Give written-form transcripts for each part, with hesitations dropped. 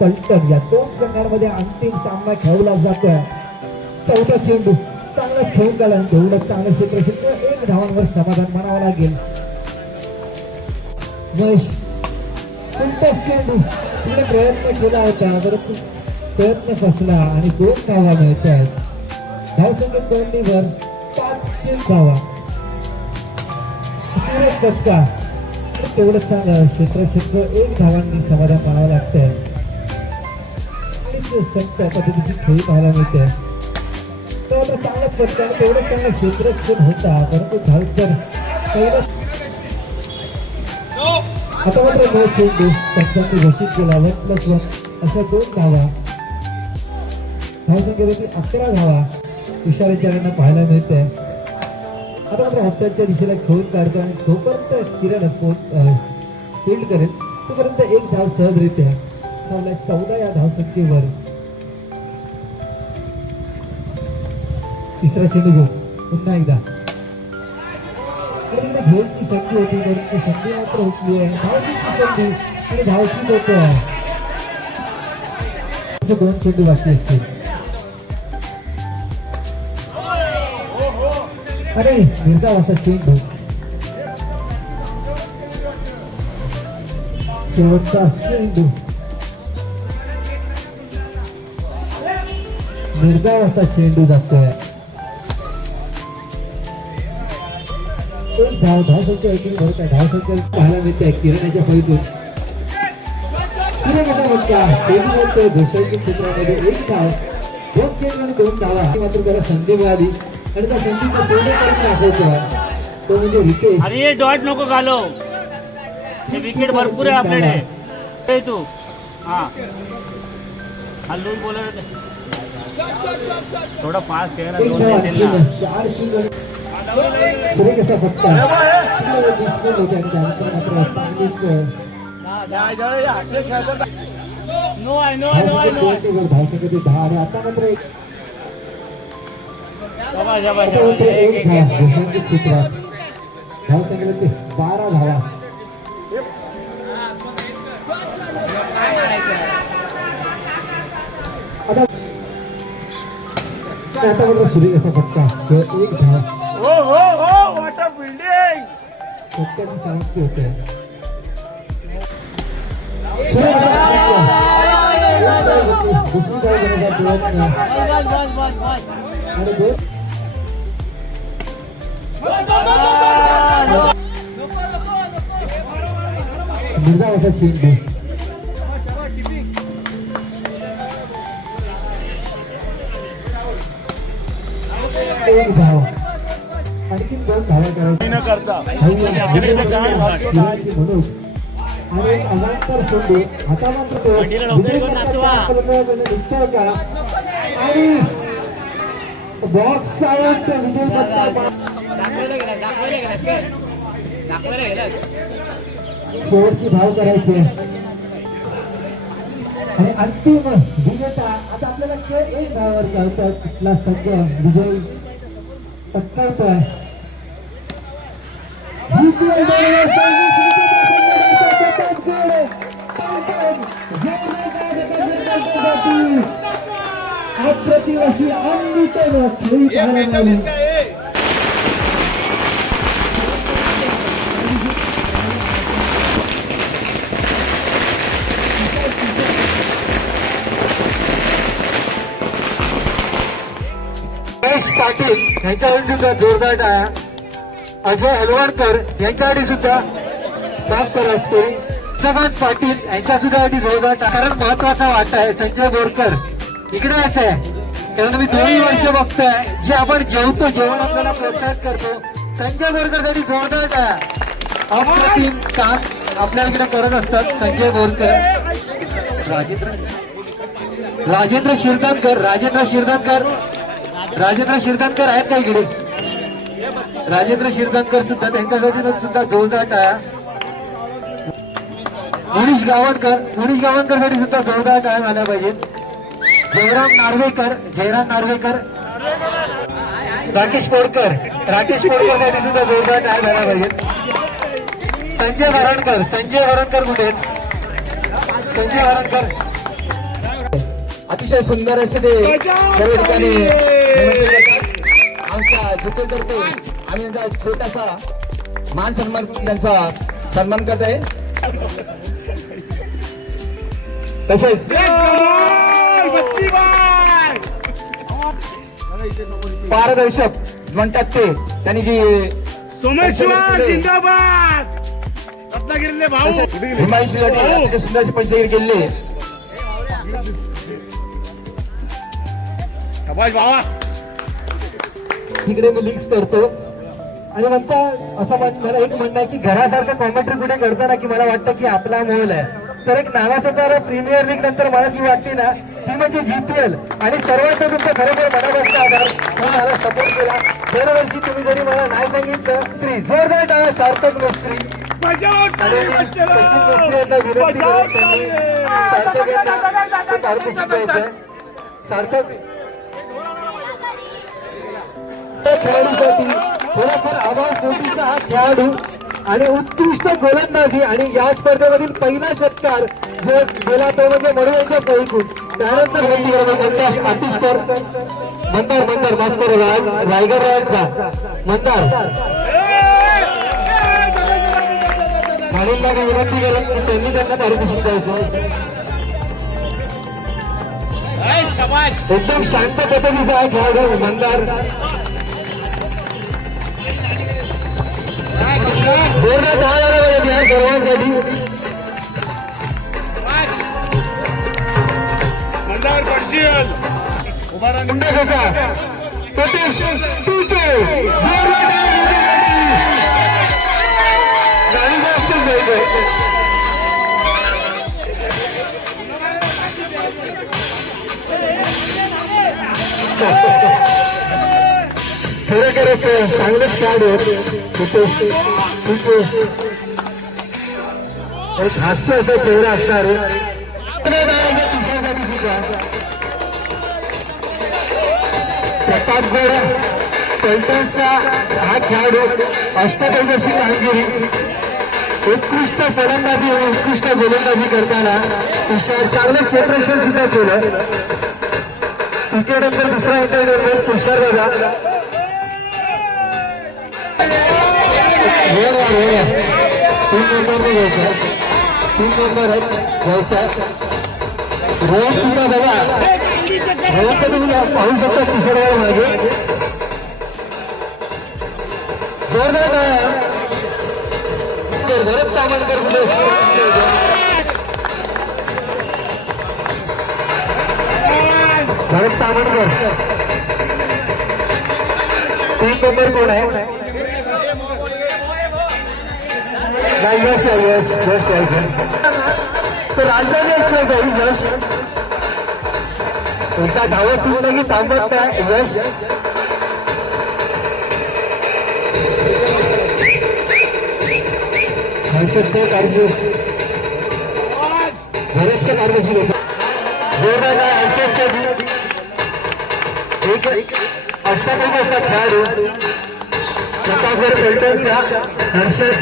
पलटण या दोन संघांमध्ये अंतिम सामना खेळला जातोय. चौथा चेंडू चांगला खेळून गेला, तेवढं चांगलं क्षेत्र एक धावांवर समाधान मानावं लागेल. महेश कोणताच चेंडू तिने प्रयत्न केला होता, परंतु प्रयत्न फसला आणि 2 धावा मिळत आहेत. धावसंख्या तोंडीवर 5 धावा. सूरज पटका तेवढं चांगलं क्षेत्र 1 धावांनी समाधान मानावं लागतंय. संत पद्धतीची खेळी पाहायला मिळते. तेवढं चांगलाच पटका तेवढं चांगलं क्षेत्र होता, परंतु धावतर पहिलं आता मात्र नो चेंडू पंचांनी घोषित केला. 1+1 अशा 2 धावा. धावसंख्येपैकी 11 धावा तुषाराचार्यांना पाहायला मिळते. आता मात्र ऑफसाईडच्या दिशेला खेळून काढतो आणि जोपर्यंत किरण फील्ड करेल तोपर्यंत 1 धाव सहजरित्या 14 या धावसंख्येवर. तिसरा चेंडू घेऊन पुन्हा एकदा झेलची संधी होती, परंतु संधी मात्र हुकली आहे. धावची संधी आणि धावची लोक 2 चेंडू बाकी असतील आणि निर्धावाचा चेंडू शेवटचा चेंडू निर्धावाचा चेंडू जातोय. 1 धावसंख्या एकूण भरत आहे. धावसंख्या पाहायला मिळते किरणाच्या फळीतून. सूर्य कसा म्हणता चेंडू म्हणतोय घोषाळी क्षेत्रामध्ये 1 धाव 2 चेंडू आणि 2 धावा. मात्र त्याला संधी मिळाली आणि त्या संधीचा सोडे करून दाखवतोय तो म्हणजे रितेश. अरे डॉट नको घालो, विकेट भरपूर आहे आपल्याकडे. तू हा हल्लून बोलत थोडा फास्ट खेळा. 4 चेंडू सूर्य कसा फटका होते आणि त्यानंतर मात्र चांगलीच धावसंख्या 10 आणि आता मात्र 1 घोषांकित क्षेत्रात धावसंख्येला 12 धावा. आता मात्र सूर्य कसा फटका 1 धाव वॉटर बिल्डिंग फटक्याची समाप्ती होते. दुसरी धाव घेण्याचा प्रयत्न आणि 2 निर्धावाचा चेंडू 1 धाव आणखी 2 धावा करायच्या म्हणून आणि अमांतर चेंडू आता मात्र निघतोय का आणि बॉक्स आउट. विजय पटका शेवटची धाव करायची आणि अंतिम विजेता. आता आपल्याला 1 धावावर कळतोय कुठला संघ विजय पटकावतोय. अप्रतिवर्षी अमृतन खेळी पाहायला मिळाली. महेश पाटील यांच्यावरती सुद्धा जोरदार टाळ्या. अजय हलवणकर यांच्यासाठी सुद्धा माफ करा चंद्रकांत पाटील यांच्या सुद्धा जोरदार टाळ्या. कारण महत्वाचा वाटा आहे. संजय बोरकर इकडे यायचं आहे कारण मी 2 वर्ष बघतोय जे आपण जेवतो जेवण आपल्याला प्रोत्साहित करतो. संजय बोरकर साठी जोरदार टाळ्या. अप्रतिम काम आपल्या इकडे करत असतात संजय बोरकर. राजेंद्र शिरदनकर आहेत का इकडे? राजेंद्र शिरदनकर सुद्धा त्यांच्यासाठी सुद्धा जोरदार टाळ्या. मुनीश गावणकर साठी सुद्धा जोरदार टाळ्या झाल्या पाहिजेत. जयराम नार्वेकर राकेश पोडकर साठी सुद्धा जोरदार टाळ्या झाल्या पाहिजेत. संजय वरणकर कुठे आहेत? संजय वरणकर अतिशय सुंदर असे ते सर्व ठिकाणी निमंत्रित करतात. आमच्या जितेंद्रतर्फे आम्ही यांचा छोटासा मान सन्मान त्यांचा सन्मान करत आहे. तसेच पारदर्शक म्हणतात ते त्यांनी जी सोमेश्वर जिंदाबाद रत्नागिरीले भाऊ हिमांशीसाठी अतिशय सुंदरशी पंचगिरी केलेली आहे. शाबाश भावा तिकडे मी लिंक्स करतो आणि म्हणता असं मला एक म्हणणं आहे की घरासारखं कॉमेंट्री कुठे करताना की मला वाटतं की आपला मोल आहे. तर एक नावाचं तर प्रीमियर लीग नंतर मला जी वाटली ना ती म्हणजे जीपीएल. आणि सर्वात तुमचं खरोखर मनापासून आभार, तुम्ही मला सपोर्ट केला. दरवर्षी तुम्ही जरी मला नाही सांगितलं तरी जोरदार टाळ्या सार्थक मिस्त्री आणि सचिन मिस्त्री यांना विनंती करून त्यांनी सार्थक यांना ते पारितोषिक द्यायचं. सार्थक खेळाडूसाठी खरोखर आवाज कोटीचा हा खेळाडू आणि उत्कृष्ट गोलंदाजी आणि या स्पर्धेमधील पहिला षटकार जो गेला तो म्हणजे म्हणून यांच्या पैकून. त्यानंतर आतिशकर मंदार माफ करू रायगड रॉयलचा मंदार म्हणूनला विनंती करून की त्यांनी त्यांना पारितोषिक द्यायचं. एकदम शांत पद्धतीचा हा खेळाडू मंदार. जोरदार टाळ्या वाजवा या सर्वांसाठी. मंदार पडशील उभा राहा. मुंडा कसा प्रतीश टीके जोरदार टाळ्या गाडी जास्तच जायचं. खरोखरच चांगलेच खेळाडू एक हास्य असा चेहरा असणार तुषारसाठी सुद्धा प्रतापगड पलटणचा हा खेळाडू अष्टपैलशी कामगिरी उत्कृष्ट फलंदाजी आणि उत्कृष्ट गोलंदाजी करताना तुषार चांगलं क्षेत्ररक्षण सुद्धा केलं. क्रिकेटनंतर दुसरा एंटरटेनमेंट तुषार दादा तीन नंबरने घ्यायचा. तीन नंबर घ्यायचा. रोहन सुद्धा बघा रोहनचं तुम्ही पाहू शकता तिसऱ्यावर मागे जोरदार भरत तामणकर कुठे भरत तामणकर तीन नंबर कोण आहे? यश यायचं तर राजधानी एक्सप्रेस आहे. यश एका धावत चुकलं की थांबत नाही. यश हर्षदचं कार्य भरतचं कार्यशील होतं. जोरदार काय हर्षदचं एक अष्टपैलू असा खेळाडू प्रतापगड पलटणचा हर्षद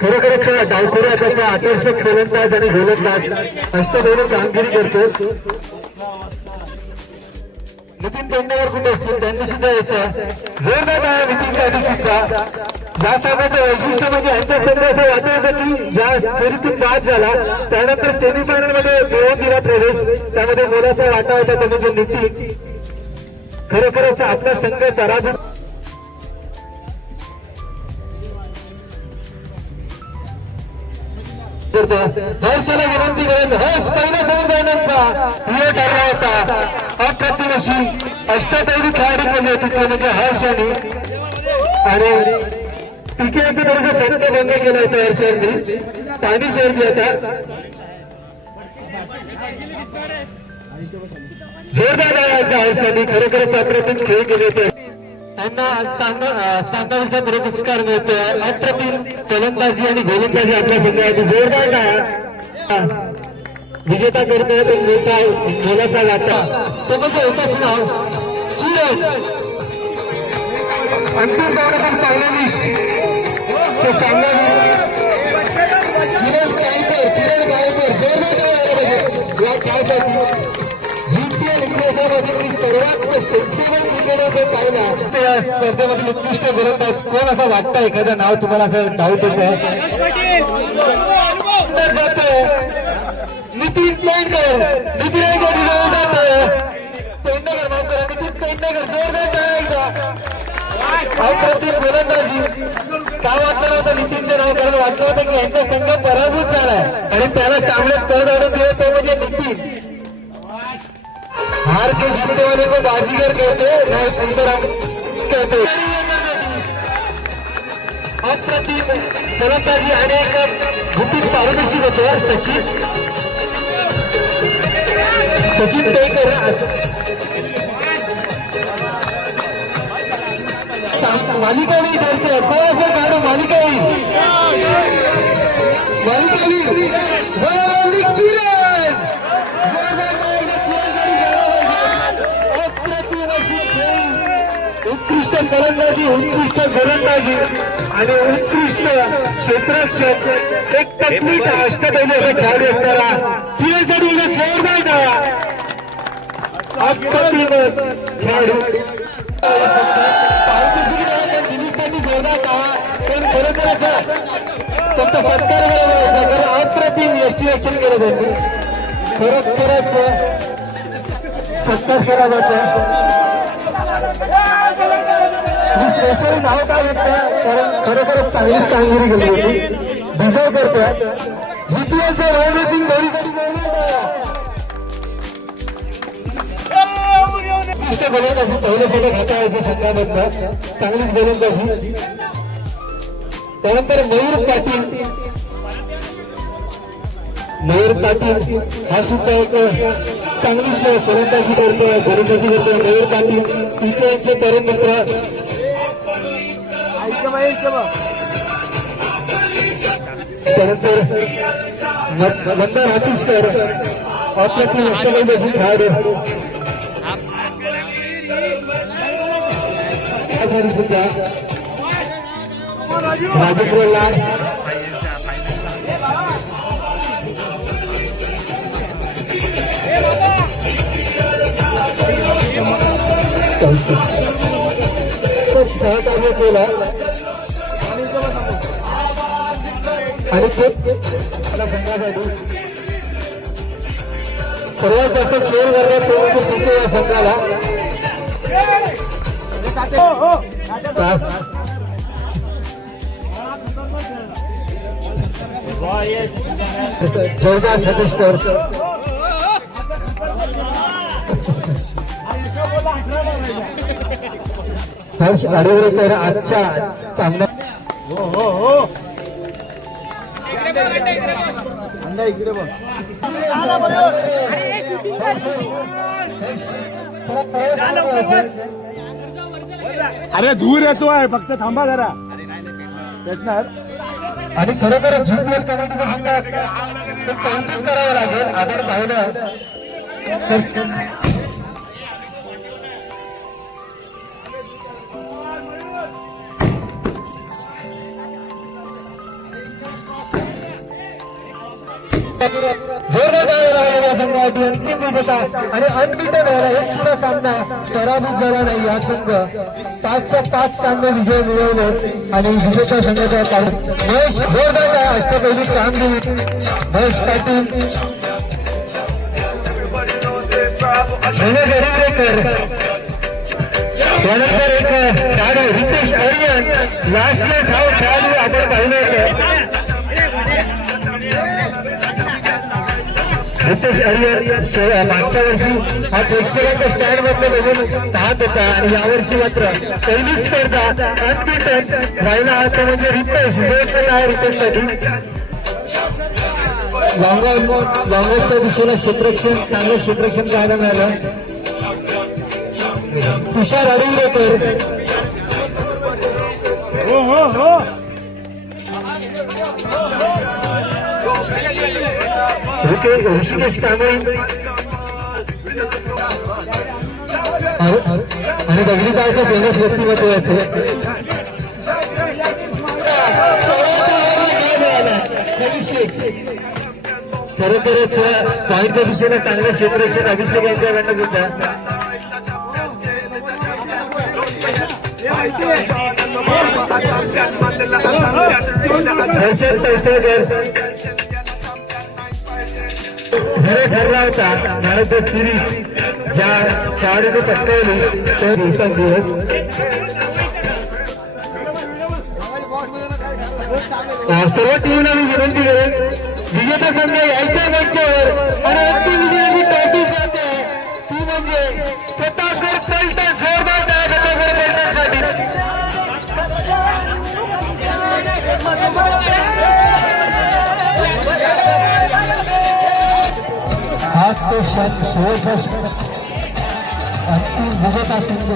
खरोखरच डावखोर त्याचा आकर्षक फलंदाज आणि गोलंदाज अष्टपैलू कामगिरी करतो. नितीन पेंडेवर कुठे असतील त्यांनी सुद्धा यायचं जोरदार आहे. नितीनसाठी सुद्धा या सामन्याचं वैशिष्ट्य म्हणजे यांचा संघ असं वाटत की या फेरीतून बाद झाला त्यानंतर सेमीफायनल मध्ये मिळवून दिला प्रवेश. त्यामध्ये मोलाचा वाटा होता तो म्हणजे नितीन. खरोखरच आपला संघ पराभूत करतो. हर्षला विनंती करेल. हर्ष पहिल्या सेमीफायनलचा हिरो ठरला होता. अप्रतिम अशी अष्टपैलू खेळाडू केली होती तो म्हणजे हर्ष आणि टीकेचं थोडंसं संत भंग केला होता हर्षांनी. पाणी फेरली आता जोरदार आहे हर्षांनी. खरोखरच अप्रतिम खेळ केले होते. त्यांना सांगावीचा पुरस्कार मिळतोय. अप्रतिम फलंदाजी आणि गोलंदाजी आपल्या संघासाठी जोरदार विजेता करण्याचा मोलाचा वाटा तो म्हणजे एकच नाव अंतिम सामन्यातील फायनलिस्ट ते सांगावी खेळण्यासाठी GPL इतिहासामध्ये मी सर्वात सेन्सिबल क्रिकेटर पाहिला त्या स्पर्धेमधील उत्कृष्ट गोलंदाज कोण असं वाटतं एखादं नाव तुम्हाला असं डाऊट येतं नितीन पेंडकर नितीन पेंडकर जोरदार अप्रतिम गोलंदाजी का वाटलं नव्हतं नितीनचं नाव कारण वाटलं होतं की यांचा संघ पराभूत झालाय आणि त्याला सामन्यात पद आणून दिलं तो म्हणजे नितीन हार के जीतने वाले को बाजीगर कहते हैं सुंदरम कहते अप्रतिम गोलंदाजी आणि एक गुपित पारदर्शी होतो सचिन पेकर मालिकावी ठरते कोणाचं काढू मालिकावी उत्कृष्ट फलंदाजी उत्कृष्ट गोलंदाजी आणि उत्कृष्ट क्षेत्ररक्षक एक तकलीफ अष्टपैलू खेळाडू असणारा खेळासाठी जोरदार डावा अप्रतिम खेळाडू खरोखरच फक्त सत्कार कारण अप्रतिम यष्टीरक्षण केलं त्यांनी खरोखरच सत्कार केला जातो मी स्पेशल नाव का घेतलं कारण खरोखरच चांगलीच कामगिरी केली होती डिझर्व करतोय GPLचा महेंद्रसिंग धोनीसाठी गोलंदाजी पहिलं षटक हाताळायचं संघामधनं चांगलीच गोलंदाजी त्यानंतर मयूर पाटील हा सुद्धा एक चांगलीच फलंदाजी करतोय गोलंदाजी करतोय मयूर पाटील तिथे यांचे तरुण मित्र त्यानंतर वंदन हातीसकर अप्रतिम अष्टपैलू खेळाडू सुद्धा राजेंद्र लाड सहकार्य केलं आणि ते संघासाठी सर्वात जास्त चेअर वर्गात तिथे या संघाला जयदा सतीशकर हर्ष आडेवरेकर आजच्या चांगल्या इकडे बघ अरे दूर येतोय फक्त थांबा जरा आणि खरोखर GPL कमिटीचा संघात कौतुक करावं लागेल आपण पाहिलं संघासाठी अंतिम विजेता आणि अनबीटन व्हायला एक सुद्धा सामना पराभूत झाला नाही हा संघ 5च्या 5 सामने विजय मिळवले आणि विजेता संघाचा काढून महेश जोरदार अष्टपैलू कामगिरी महेश पाटील त्यानंतर एक खेळाडू रितेश अरियन लास्टले धाव खेळाडू आपण पाहिलं रितेश अरियर मागच्या वर्षी हा प्रेक्षकांच्या स्टँड मधलं बघून पाहत होता आणि यावर्षी मात्र पहिलीच स्पर्धा अनबीटन राहिला आता म्हणजे रितेश जोरदार आहे रितेशसाठी लॉंगॉनच्या दिशेला क्षेत्ररक्षण चांगलं क्षेत्ररक्षण पाहायला मिळालं तुषार अडिंगरेकर ऋषिकेश कांबळे आणि दगडी जायचं फेमस व्यक्तिमत्व याचे खरोखरच पॉईंटच्या दिशेला चांगलं क्षेत्ररक्षण अभिषेक यांच्याकडनं सुद्धा. ठरला होता भारत सिरीज ज्या खेळाडूने पटकावली तो दिवसेंदिवस सर्व टीमला मी विनंती करेन विजेता संघ यायच्या मंचावर आणि अंतिम विजयाची ट्रॉफी जाते ती म्हणजे प्रतापगड पलटण. जोरदार टाळ्या प्रतापगड पलटणसाठी. आज तो क्षण शेवटचा क्षण अंतिम विजेता संघ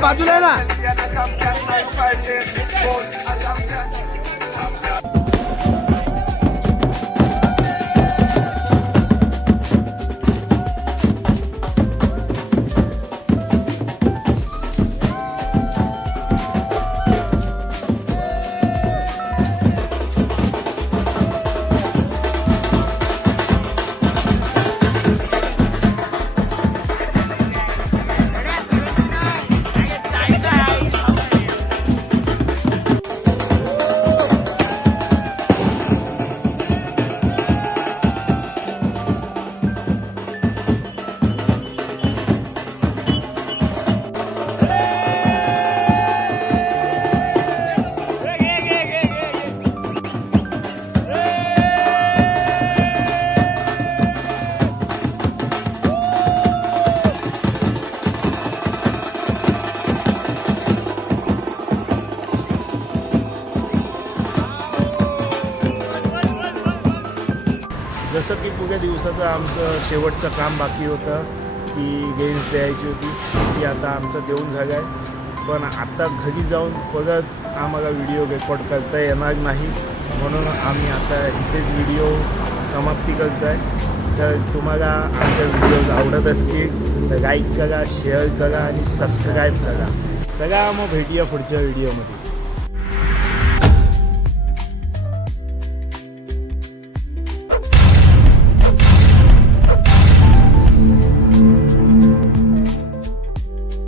बाजूला आहे ना. जसं की पुढे दिवसाचं आमचं शेवटचं काम बाकी होतं की गेम्स द्यायची होती ती आता आमचं देऊन झालं आहे. पण आता घरी जाऊन परत आम्हाला व्हिडिओ रेकॉर्ड करता येणार नाही म्हणून आम्ही आता इथेच व्हिडिओ समाप्ती करत आहे. तर तुम्हाला आमचे व्हिडिओज आवडत असतील तर लाईक करा, शेअर करा आणि सबस्क्राईब करा. चला मग भेटूया पुढच्या व्हिडिओमध्ये.